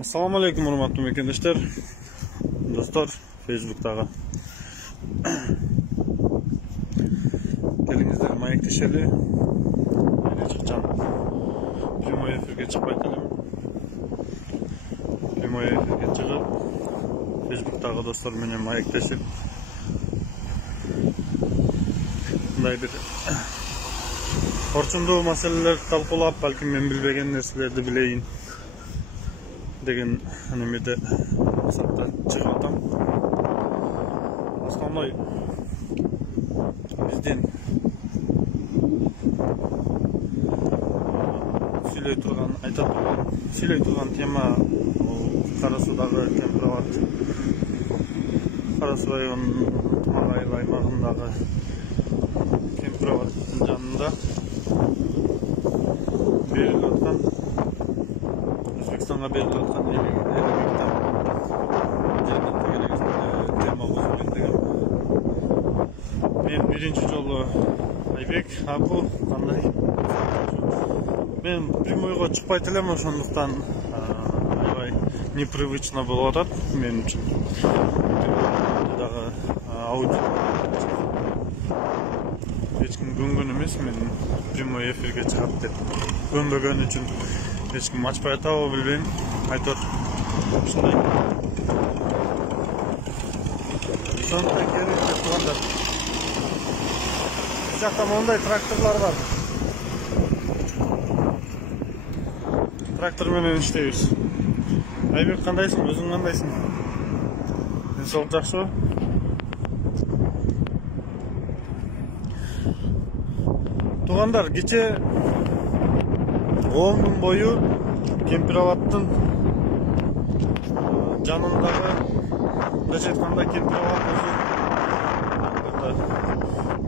Assalamu alaikum hurmatly mekendештер, dostlar, Facebook'taga. Gelingizler mayektешeli. Mene çıkacağım. Primoy efirge çıkpay келем. Primoy efirge çıkıp Facebook'taga dostlar menen mayektешип. Мындай бир орчундуу маселелерди талкуулап, балким мен билбеген нерселерди билейин деген немеде максатта чыгып атам. Основной бизден сүйлөй турган тема Кара Суудагы Кемпироват, Кара Суу районунун Тумагайыл аймагындагы Кемпироваттын жанында берилип аткан Өзбекстанга берилип аткан тема болуп деген. Мен биринчи жолу Айбек абу кандай мен прямойго чыкпайт элем, ошондуктан аябай непривычно болуп атат мен үчүн. Дагы аудио эч ким көнгөн эмес, мен прямой эфирге чыгат деп көнбөгөн үчүн эч ким ачпай атабы билбейм. Айтор ушундай. Сонда керек тургандар. Бул жакта мондай тракторлор бар. Трактор менен иштейбиз. Айбек кандайсың? Өзүң кандайсың? Денсаулык жакшыбы? Тугандар, кече 10 күн бою Кемпироваттын жанындагы, мындайча айтканда Кемпироват өзү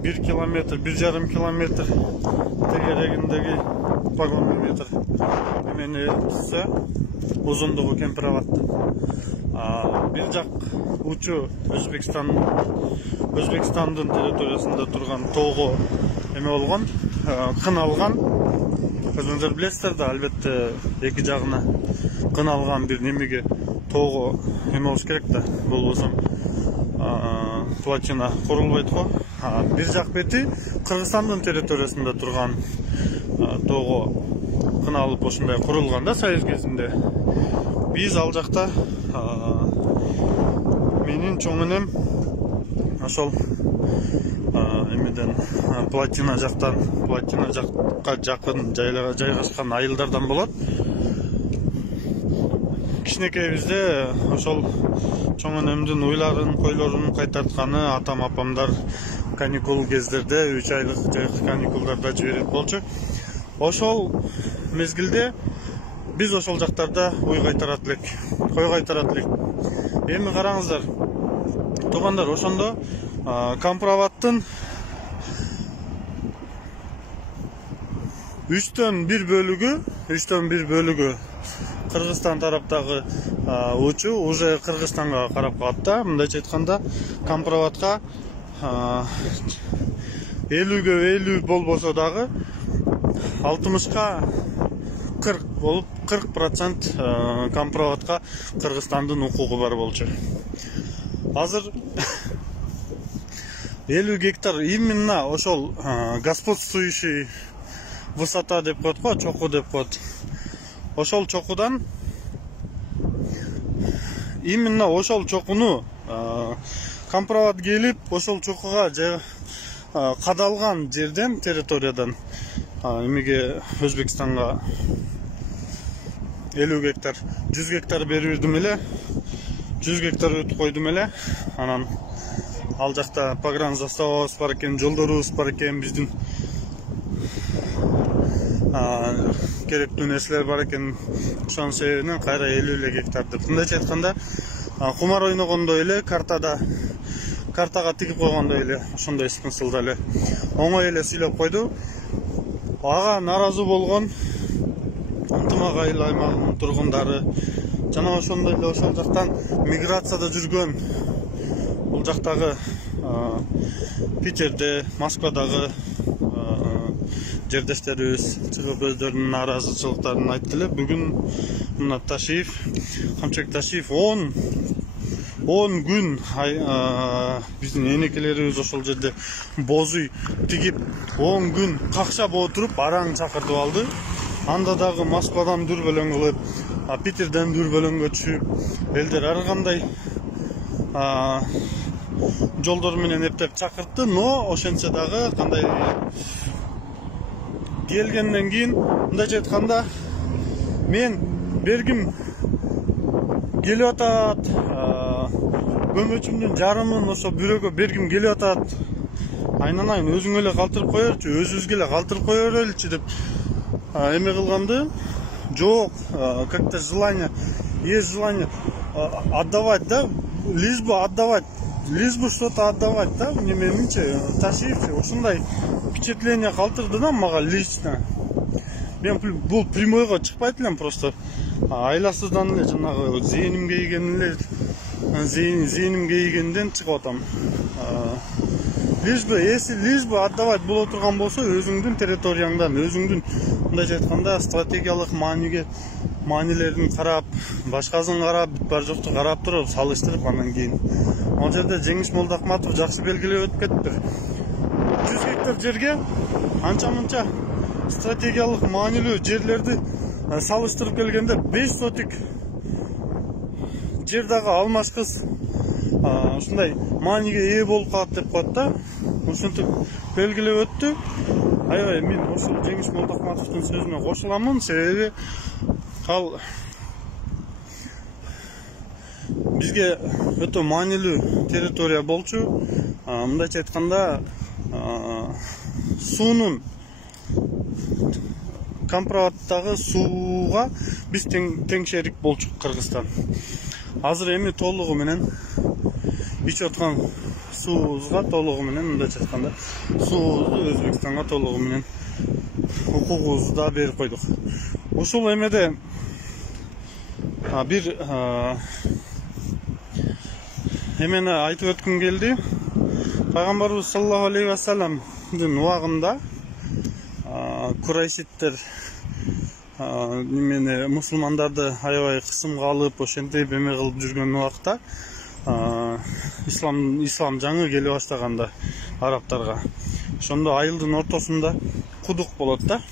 1,5 километр тегерегиндеги погонный метр эмени түзсө узундугу Кемпироваттын. Бир жак учу Өзбекстандын территориясында турган тоого эме болгон, кын алган. Өзүңүздөр билесиздер да, албетте эки жагына кын алган бир немеге тоого эме болуш керек да, болбосо плотина курулбайт го. Бир жак бети Кыргызстандын территориясында турган тоого кын алып ошондой курулган да союз кезинде. Биз ал жакта менин чоң энем ошол эмеден плотина жакка жакын жайгашкан айылдардан болот. Кичинекейбизде ошол чоң энемдин уйларын, койлорун кайтартканы атам апамдар каникул кездерде 3 айлык жайкы каникулдарда жиберет болчу. Ошол мезгилде биз ошол жактарда уй кайтарат элек, кой кайтарат элек. Эми караңыздар, туугандар, ошондо Кемпироваттын 3/1 бөлүгү Кыргызстан тараптагы учу уже Кыргызстанга карап калат да. Мындайча айтканда, Кемпироватка 50'ge 50 болбосо дагы 60'ка 40 болуп 40% компроватка Кыргызстандын укугу бар болчу. Азыр 50 гектар именно ошол господствующий высота деп коет го, чокуу деп коет. Ошол чокудан именно ошол чокуну компроват келип, ошол чокуга кадалган жерден, территориядан эмеге Өзбекстанга 50 гектар, 100 гектар берирдим эле, 100 гектар өтүп койдум эле. Анан ал жакта погран заставабыз бар экен, жолдорубуз бар экен, биздин керектүү нерселер бар экен. Ошонун себебинен кайра 50 гектар деп. Мындайча айтканда, кумар ойногондой эле, картага тигип койгондой эле, ошондой смыслда эле оңой эле сүйлөп койду. Ага наразы болгон Ынтымак айыл аймагынын тургундары жана ошондой эле ошол жактан миграцияда жүргөн, бул жактагы Питерде, Москвадагы жердештерибиз чыгып өздөрүнүн наразычылыктарын айтты эле. Бүгүн мына Ташиев, Камчек Ташиев 10 күн биздин энекелерибиз ошол жерде бозуй тигип 10 күн какшап отуруп араң чакыртып алды. Анда дагы Москвадан дүрбөлөң кылып, Питерден дүрбөлөңгө түшүп, элдер ар кандай жолдор менен эптеп чакыртты, но ошентсе дагы кандай келгенден кийин, мындайча айтканда, мен бергим келип атат, көмөчүмдүн жарымын ошо бирөөгө бергим келип атат. Айнанайын өзүң эле калтырып коерчу, өзүбүзгө эле калтырып кое береличи деп эме кылганды. Жок, как-то есть желание отдавать, да, лишь бы что-то отдавать, да, менимче, Ташиев ушундай впечатление калтырды да мага лично. Мен бул прямойго чыкпайт элем, просто айласыздан эле жанагы зээнимге ийгенден чыгып атам. Лишь бы отдавать боло турган болсо, өзүңдүн территорияңдан, өзүңдүн мындайча айтканда стратегиялык маанилерин карап, башкасын карап, бар жокту карап туруп, салыштырып андан кийин. Ал жерде Жеңиш Молдахматов жакшы белгилеп өтүп кетти. 100 гектар жерге анча-мынча стратегиялык маанилүү жерлерди салыштырып келгенде 5 сотик жер дагы алмашкыс ушундай мааниге ээ болуп калат деп коет да. Ушинтип белгилеп өттү. Аябай мен ошол Жеңиш Молдахматовдун сөзүнө кошуламын, себеби ал бизге өтө маанилүү территория болчу. Мындайча айтканда, суунун компроваттагы сууга биз тең шерик болчук Кыргызстан. Азыр эми толугу менен ичип аткан суубузга толугу менен, мындайча айтканда, суубузду Өзбекстанга толугу менен укугубузду да берип койдук. Ушул эмеде бир эмени айтып өткүм келди. Пайгамбарыбыз саллаллаху алейхи ва салламдын убагында курайшиттер мени мусулмандарды аябай кысымга алып, ошентип эме кылып жүргөн убакта, ислам жаңы келе баштаганда арабтарга, ошондо айылдын ортосунда кудук болот да.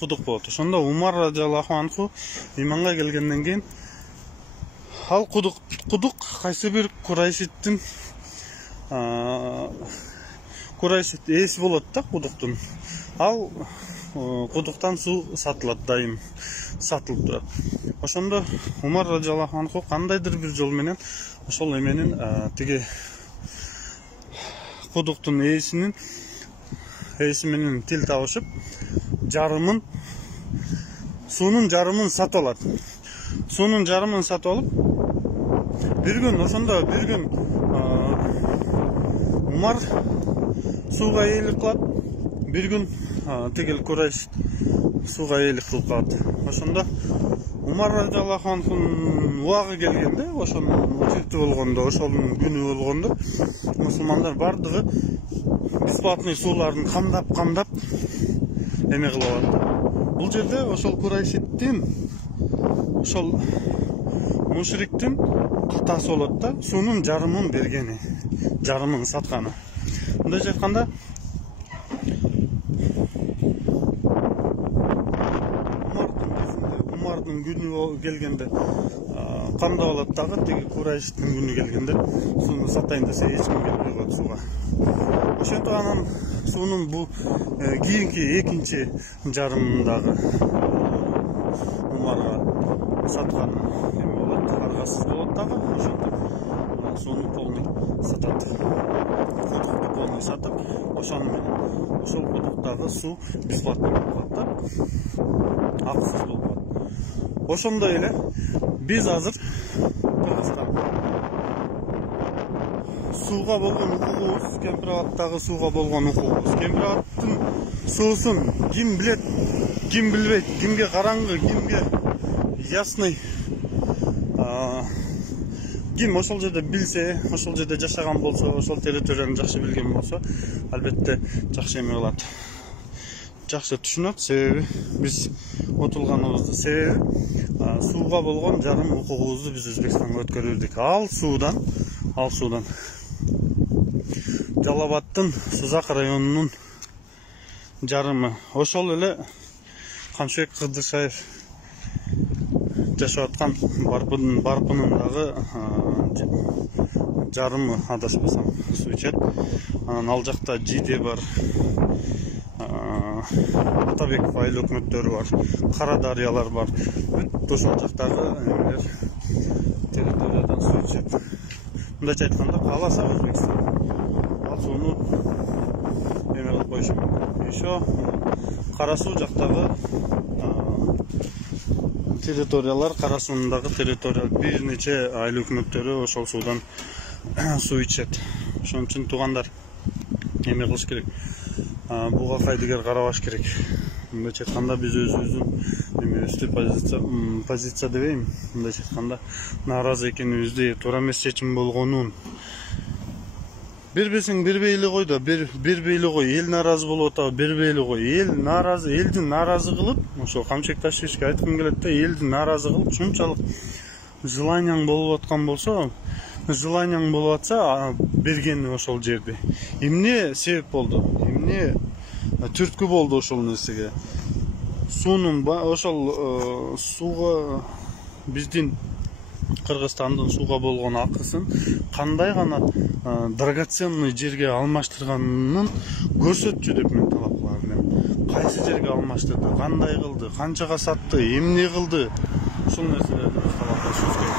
Кудук болот. Ошондо Умар радиаллаху анху иманга келгенден кийин ал кудук кайсы бир курайшиттин курайшит ээси болот да кудуктун. Ал кудуктан суу сатылат, дайым сатылып турат. Ошондо Умар радиаллаху анху кандайдыр бир жол менен ошол эменин тиги кудуктун ээси менен тил табышып, суунун жарымын сатып алат. Суунун жарымын сатып алып, бир күн Умар сууга ээлик кылат, бир күн тигил курайш сууга ээлик кылып калат. Ошондо Умар радиаллаху убагы келгенде, ошонун учети болгондо, ошонун күнү болгондо, мусулмандар бардыгы бесплатный сууларын камдап эме кылып атты. Бул жерде ошол Курайшиттин, ошол мушриктин катасы болот да, суунун жарымын бергени, жарымын сатканы. Мындайча айтканда, Умардын күнү келгенде кандай болот дагы, тиги Курайшиттин күнү келгенде сууну сатайын десе эч ким келбей коет сууга. Ошентип анан суунун бул кийинки экинчи жарымындагы Умарга саткан эме болот, аргасыз болот дагы. Ошентип сууну полный сатат. Кудукту полный сатып, ошону менен ошол кудуктагы суу бесплатный болуп калат да. Акысыз болуп калат. Ошондой эле биз азыр Кыргызстан сууга болгон укугубуз, Кемпирабадтагы сууга болгон укугубуз. Кемпирабадтын суусун ким билет, ким билбейт, кимге караңгы, кимге ясный, ким ошол жерде билсе, ошол жерде жашаган болсо, ошол территорияны жакшы билген болсо, албетте жакшы эме болот. Жакшы түшүнөт, себеби биз отулганыбызды, себеби сууга болгон жарым укугубузду биз Өзбекстанга өткөрүлдүк. Ал суудан Жалал Абадтын Сызак районунун жарымы. Ошол эле Камшыбек Кыдыршаев жашап аткан Барпынын дагы жарымы, адашпасам, суу ичет. Анан ал жакта Жиде бар, Атабеков айыл өкмөттөрү бар, Кара дарыялар бар. Бүт ошол жактагы эмелер территориядан суу ичет. Мындайча айтканда, кааласа Өзбекстан ал сууну эме кылып коюшу мүмкүн. Еще Кара суу жактагы территориялар, Кара суундагы территория бир нече айыл өкмөттөрү ошол суудан суу ичет. Ошон үчүн туугандар эме кылыш керек. Буга кайдыгер карабаш керек. Мындайча айтканда, биз өзүбүздүн эме үстү позиция дебейм. Мындайча айтканда, нааразы экенибизди, туура эмес чечим болгонун. Бербесең бербейли кой да, бербейли кой. Эл нааразы болуп атабы, бербейли кой. Эл нааразы, элдин нааразы кылып, ошо Камшыбек Ташишке айткым келет да, элдин нааразы кылып, ушунчалык желанияң болуп аткан болсо, желанияң болуп атса, бергени ошол жерди. Эмне себеп болду? Эмне түрткү болду ошол нерсеге? Суунун ошол сууга, биздин Кыргызстандын сууга болгон акысын кандай гана драгоценный жерге алмаштырганын көрсөтчү деп мен талап кылам элем. Кайсы жерге алмаштырды, кандай кылды, канчага сатты, эмне кылды? Ушул нерселерди талап кылышыбыз керек.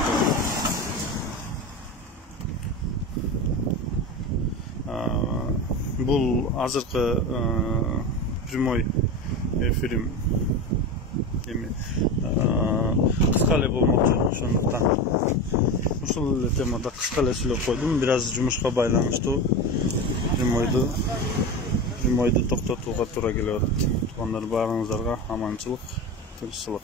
Бул азыркы прямой эфирим эми кыска эле болмокчу, ошондуктан ушул эле темада кыска эле сүйлөп койдум. Бир аз жумушка байланыштуу прямойду токтотууга туура келип атат. Туугандар, баарыңыздарга аманчылык, тынччылык.